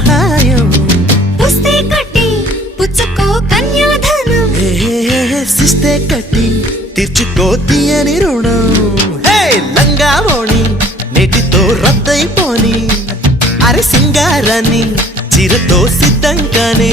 సహాయం పుస్తే కట్టి పుచ్చుకో కన్యాధనం సిస్తే కట్టి తీర్చుకో తీయని రుణం లంగా ఓణి నేటితో రద్దయిపోని అరే సింగారాన్ని చీరతో సిద్ధంగానే